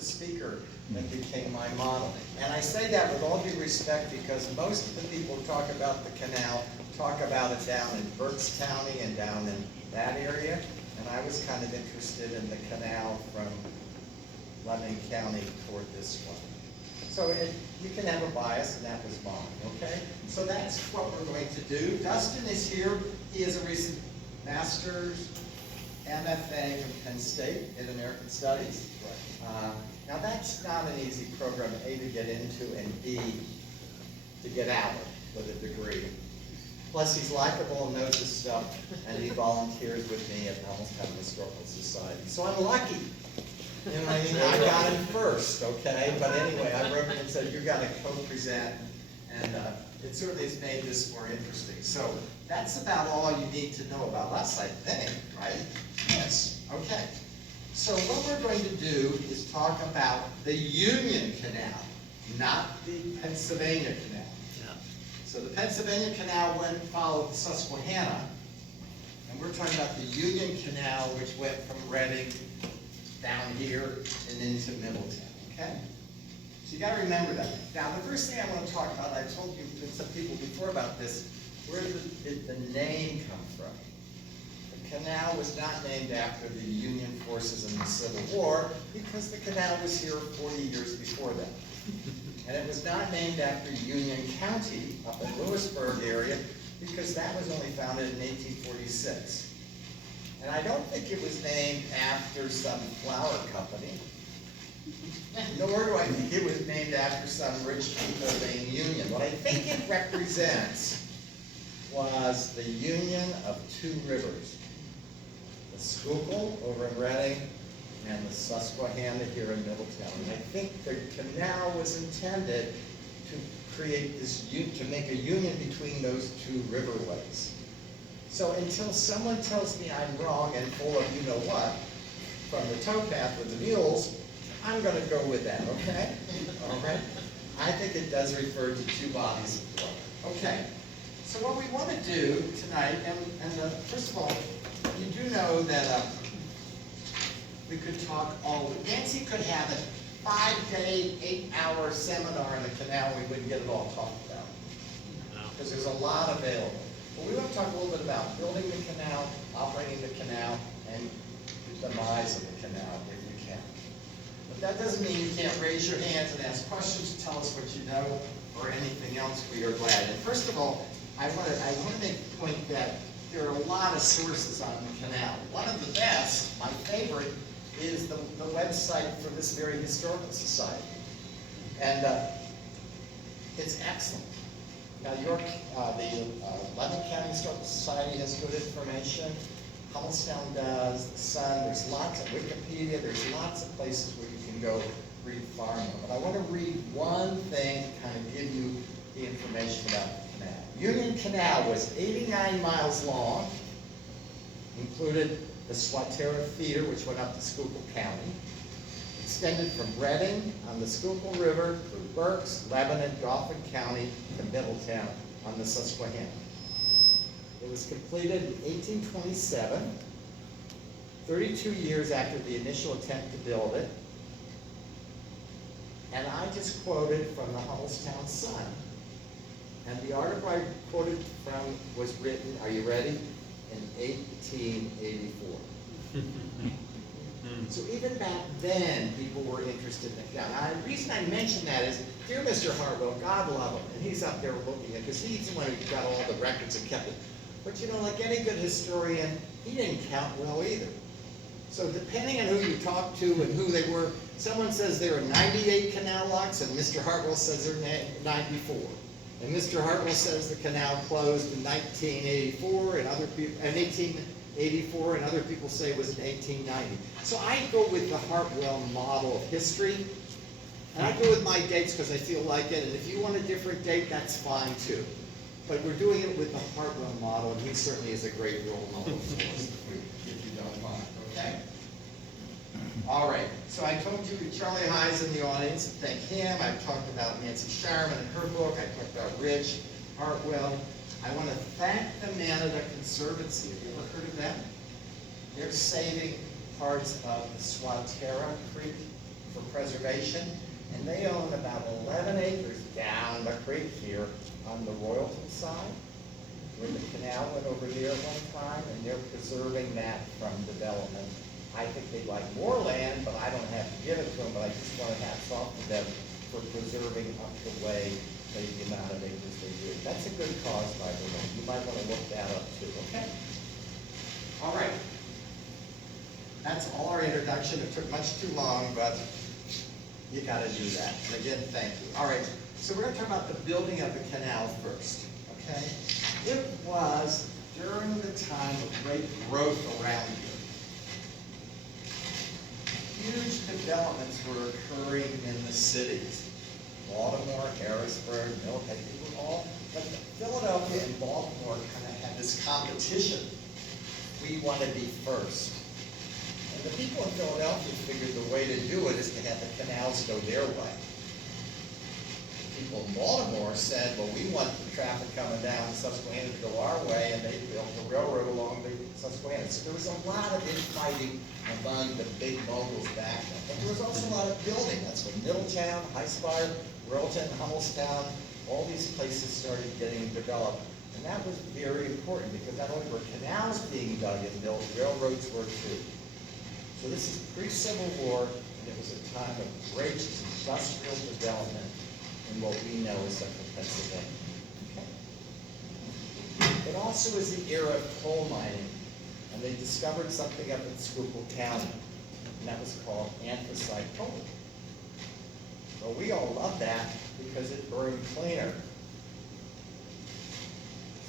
the speaker that became my model. And I say that with all due respect because most of the people who talk about the canal talk about it down in Berks County and down in that area. And I was kind of interested in the canal from Lebanon County toward this one. So you can have a bias, and that was mine, okay? So that's what we're going to do. Dustin is here. He is a recent master's MFA from Penn State in American Studies. Now that's not an easy program, A, to get into, and B, to get out with a degree. Plus he's likable and knows his stuff, and he volunteers with me at the Hummelstown Historical Society. So I'm lucky. You know what I mean? I got him first, okay? But anyway, I wrote him and said, you got to co-present, and it certainly has made this more interesting. So that's about all you need to know about us, I think, right? Yes, okay. So what we're going to do is talk about the Union Canal, not the Pennsylvania Canal. Yeah. So the Pennsylvania Canal followed the Susquehanna, and we're talking about the Union Canal, which went from Reading down here and into Middletown, okay? So you gotta remember that. Now the first thing I want to talk about, I told you to some people before about this, where did the name come from? The canal was not named after the Union forces in the Civil War because the canal was here 40 years before that. And it was not named after Union County up in Lewisburg area because that was only founded in 1846. And I don't think it was named after some flour company, nor do I think it was named after some rich people named Union. What I think it represents was the union of two rivers, the Schuylkill over in Reading and the Susquehanna here in Middletown. And I think the canal was intended to create this, to make a union between those two riverways. So until someone tells me I'm wrong and full of you know what, from the towpath with the mules, I'm going to go with that, okay? All right? I think it does refer to two bodies of water. Okay. So what we want to do tonight, first of all, you do know that we could talk Nancy could have a 5-day, 8-hour seminar on the canal, and we wouldn't get it all talked about. Because there's a lot available. But we want to talk a little bit about building the canal, operating the canal, and the demise of the canal, if you can. But that doesn't mean you can't raise your hands and ask questions, tell us what you know, or anything else. We are glad. And first of all, I want to make the point that there are a lot of sources on the canal. One of the best, my favorite, is the website for this very historical society. And it's excellent. Now, the Lebanon County Historical Society has good information. Hummelstown does, the Sun, there's lots of Wikipedia, there's lots of places where you can go read far more. But I want to read one thing to kind of give you the information about the canal. Union Canal was 89 miles long, included the Swatara Feeder, which went up to Schuylkill County, extended from Reading on the Schuylkill River through Berks, Lebanon, Dauphin County to Middletown on the Susquehanna. It was completed in 1827, 32 years after the initial attempt to build it. And I just quoted from the Hummelstown Sun. And the article I quoted from was written, are you ready? In 1884. So even back then, people were interested in the canal. Now, the reason I mention that is, dear Mr. Hartwell, God love him, and he's up there looking at, because he's the one who got all the records and kept it. But you know, like any good historian, he didn't count well either. So depending on who you talk to and who they were, someone says there are 98 canal locks, and Mr. Hartwell says there are 94. And Mr. Hartwell says the canal closed in 1984, and other people, and 1884, and other people say it was in 1890. So I go with the Hartwell model of history, and I go with my dates because I feel like it, and if you want a different date, that's fine too. But we're doing it with the Hartwell model, and he certainly is a great role model for us, if you don't mind, okay? All right, so I told you Charlie High's in the audience, and thank him. I've talked about Nancy Sharman and her book. I talked about Rich Hartwell. I want to thank the Manada Conservancy. Have you ever heard of them? They're saving parts of the Swatara Creek for preservation, and they own about 11 acres down the creek here on the Royalton side, where the canal went over there at one time, and they're preserving that from development. I think they'd like more land, but I don't have to give it to them, but I just want to hats off to them for preserving up the way the amount of acres they do. That's a good cause, by the way. You might want to look that up too, okay? All right. That's all our introduction. It took much too long, but you got to do that. And again, thank you. All right, so we're going to talk about the building of the canal first, okay? It was during the time of great growth around here. Huge developments were occurring in the cities. Baltimore, Harrisburg, Milwaukee, they were all, but Philadelphia and Baltimore kind of had this competition. We want to be first. And the people in Philadelphia figured the way to do it is to have the canals go their way. The people in Baltimore said, well, we want the traffic coming down Susquehanna to go our way, and they built the railroad along the Susquehanna. So there was a lot of infighting among the big moguls back then. But there was also a lot of building. That's when Middletown, Highspire, Royalton, Hummelstown, all these places started getting developed. And that was very important because not only were canals being dug and built, railroads were too. So this is pre-Civil War, and it was a time of great industrial development in what we know as central Pennsylvania. Okay. It also was the era of coal mining, and they discovered something up in Schuylkill County, and that was called anthracite coal. Well, we all love that because it burned cleaner.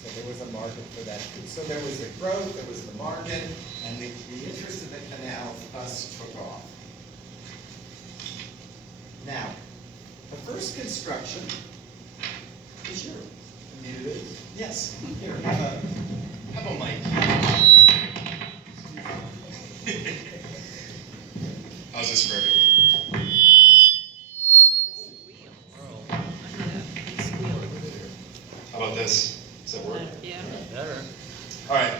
So there was a market for that too. So there was the growth, there was the market, and the interest in the canal thus took off. Now, the first construction is yours. Indeed it is. Yes. Here, have a mic. How's this for everyone? How about this? Does that work? Yeah. Better. All right.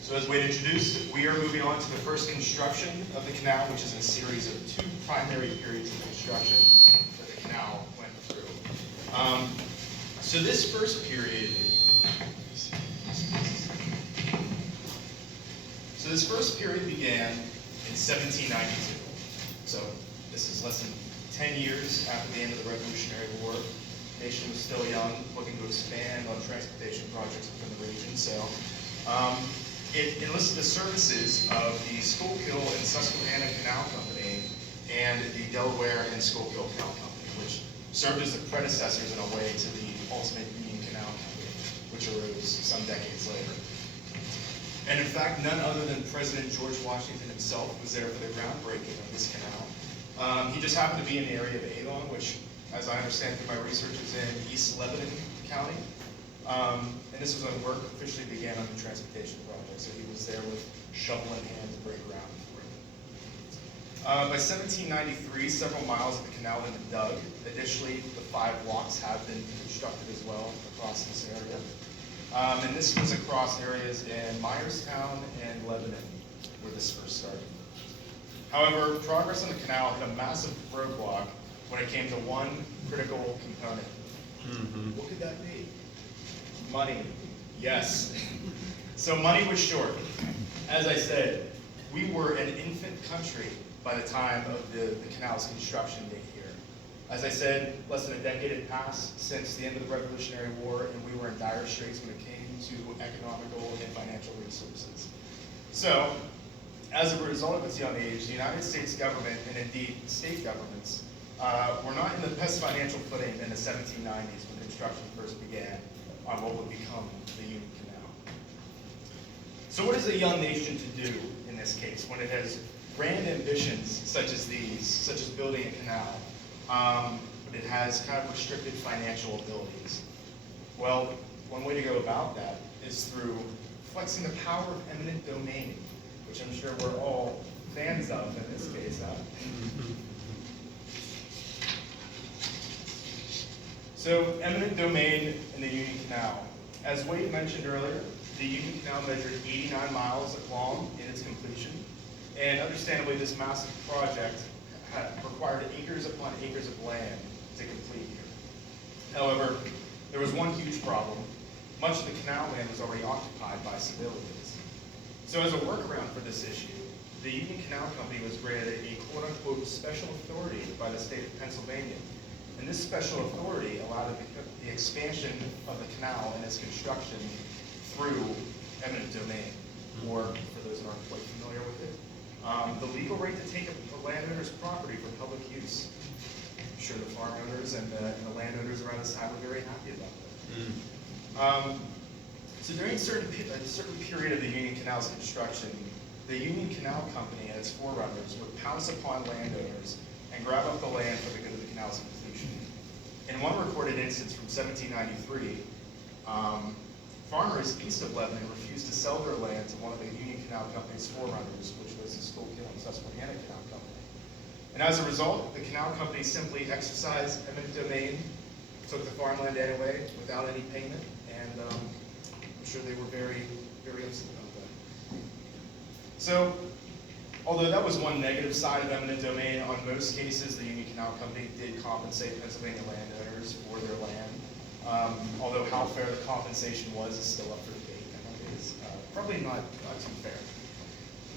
So as Wade introduced, we are moving on to the first construction of the canal, which is a series of two primary periods of construction that the canal went through. So this first period, began in 1792. So this is less than 10 years after the end of the Revolutionary War. The nation was still young, looking to expand on transportation projects within the region. So it enlisted the services of the Schuylkill and Susquehanna Canal Company and the Delaware and Schuylkill Canal Company, which served as the predecessors in a way to the ultimate Union Canal Company, which arose some decades later. And in fact, none other than President George Washington himself was there for the groundbreaking of this canal. He just happened to be in the area of Avon, which, as I understand through my research, is in East Lebanon County. And this was when work officially began on the transportation project, so he was there with shovel in hand to break ground for it. By 1793, several miles of the canal had been dug. Additionally, the 5 locks have been constructed as well across this area. And this was across areas in Myerstown and Lebanon, where this first started. However, progress on the canal hit a massive roadblock when it came to one critical component. What could that be? Money. Yes. So money was short. As I said, we were an infant country by the time of the canal's construction date here. As I said, less than a decade had passed since the end of the Revolutionary War, and we were in dire straits when it came to economical and financial resources. So, as a result of its young age, the United States government, and indeed state governments, were not in the best financial footing in the 1790s when construction first began on what would become the Union Canal. So what is a young nation to do in this case when it has grand ambitions such as these, such as building a canal, but it has kind of restricted financial abilities? Well, one way to go about that is through flexing the power of eminent domain, which I'm sure we're all fans of in this case. So, eminent domain in the Union Canal. As Wade mentioned earlier, the Union Canal measured 89 miles long in its completion. And understandably, this massive project required acres upon acres of land to complete here. However, there was one huge problem. Much of the canal land was already occupied by civilians. So as a workaround for this issue, the Union Canal Company was granted a quote-unquote special authority by the state of Pennsylvania. And this special authority allowed the expansion of the canal and its construction through eminent domain, or for those who aren't quite familiar with it, the legal right to take a landowner's property for public use. I'm sure the farm owners and the landowners around the side were very happy about that. So during a certain period of the Union Canal's construction, the Union Canal Company and its forerunners would pounce upon landowners and grab up the land for the good of the canal's completion. In one recorded instance from 1793, farmers east of Lebanon refused to sell their land to one of the Union Canal Company's forerunners, which was the Schuylkill and Susquehanna Canal Company. And as a result, the canal company simply exercised eminent domain, took the farmland anyway without any payment, and I'm sure they were very, very upset about that. So, although that was one negative side of eminent domain, on most cases the Union Canal Company did compensate Pennsylvania landowners for their land. Although how fair the compensation was is still up for debate, and it is probably not too fair.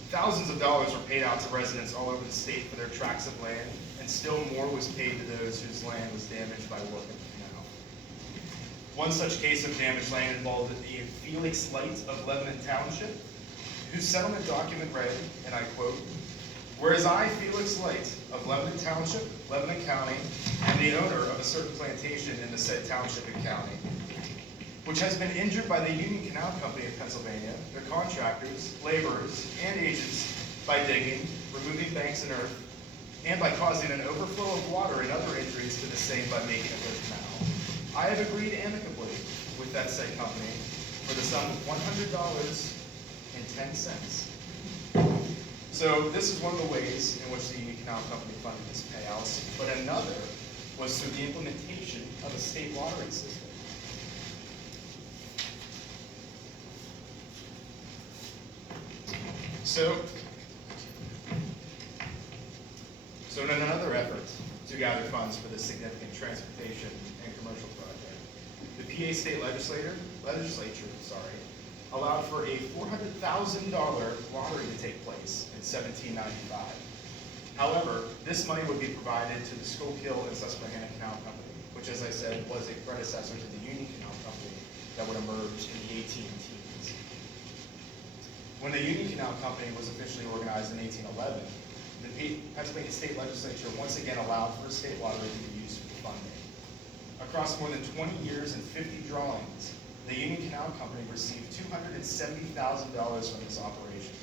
Thousands of dollars were paid out to residents all over the state for their tracts of land, and still more was paid to those whose land was damaged by work in the canal. One such case of damaged land involved the Felix Light of Lebanon Township, whose settlement document read, and I quote, "Whereas I, Felix Light of Lebanon Township, Lebanon County, am the owner of a certain plantation in the said township and county, which has been injured by the Union Canal Company of Pennsylvania, their contractors, laborers, and agents by digging, removing banks and earth, and by causing an overflow of water and other injuries to the same by making a good canal. I have agreed amicably with that said company for the sum of $100.10. So this is one of the ways in which the Union Canal Company funded its payouts, but another was through the implementation of a state lottery system. So in another effort to gather funds for this significant transportation and commercial project, the PA State Legislature allowed for a $400,000 lottery to take place in 1795. However, this money would be provided to the Schuylkill and Susquehanna Canal Company, which, as I said, was a predecessor to the Union Canal Company that would emerge in the 1810s. When the Union Canal Company was officially organized in 1811, the Pennsylvania State Legislature once again allowed for a state lottery to be used for funding. Across more than 20 years and 50 drawings, the Union Canal Company received $270,000 from this operation.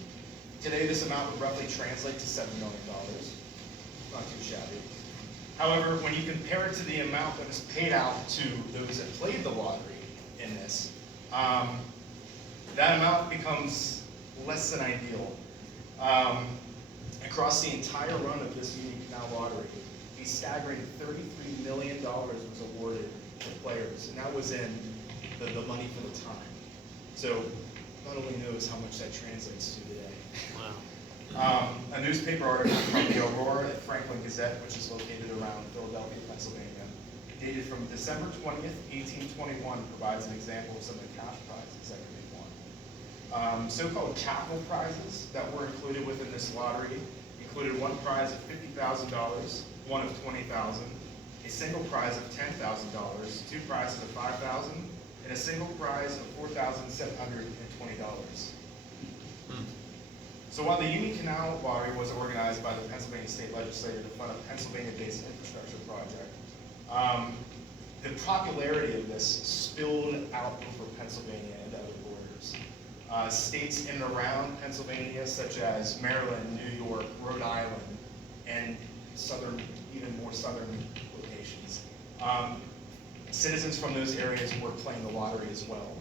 Today, this amount would roughly translate to $7 million. Not too shabby. However, when you compare it to the amount that was paid out to those that played the lottery in this, that amount becomes less than ideal. Across the entire run of this Union Canal lottery, a staggering $33 million was awarded to players, and that was in the money for the time. So God only knows how much that translates to today. Wow. A newspaper article from the Aurora and Franklin Gazette, which is located around Philadelphia, Pennsylvania, dated from December 20th, 1821, provides an example of some of the cash prizes that could be won. So-called capital prizes that were included within this lottery included one prize of $50,000, one of $20,000, a single prize of $10,000, two prizes of $5,000, and a single prize of $4,720. So while the Union Canal Lottery was organized by the Pennsylvania State Legislature to fund a Pennsylvania-based infrastructure project, the popularity of this spilled out over Pennsylvania and other borders. States in and around Pennsylvania, such as Maryland, New York, Rhode Island, and southern, even more southern locations. Citizens from those areas were playing the lottery as well.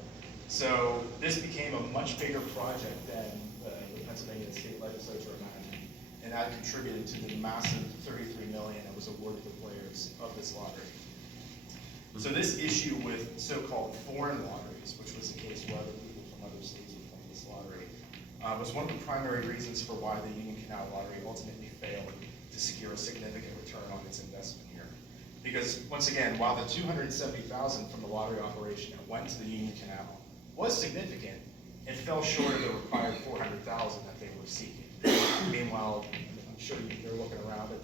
So this became a much bigger project than the Pennsylvania State Legislature imagined, and that contributed to the massive $33 million that was awarded to players of this lottery. So this issue with so-called foreign lotteries, which was the case where other people from other states were playing this lottery, was one of the primary reasons for why the Union Canal Lottery ultimately failed to secure a significant return on its investment here. Because, once again, while the 270,000 from the lottery operation that went to the Union Canal was significant, it fell short of the required 400,000 that they were seeking. Meanwhile, I'm sure you're looking around at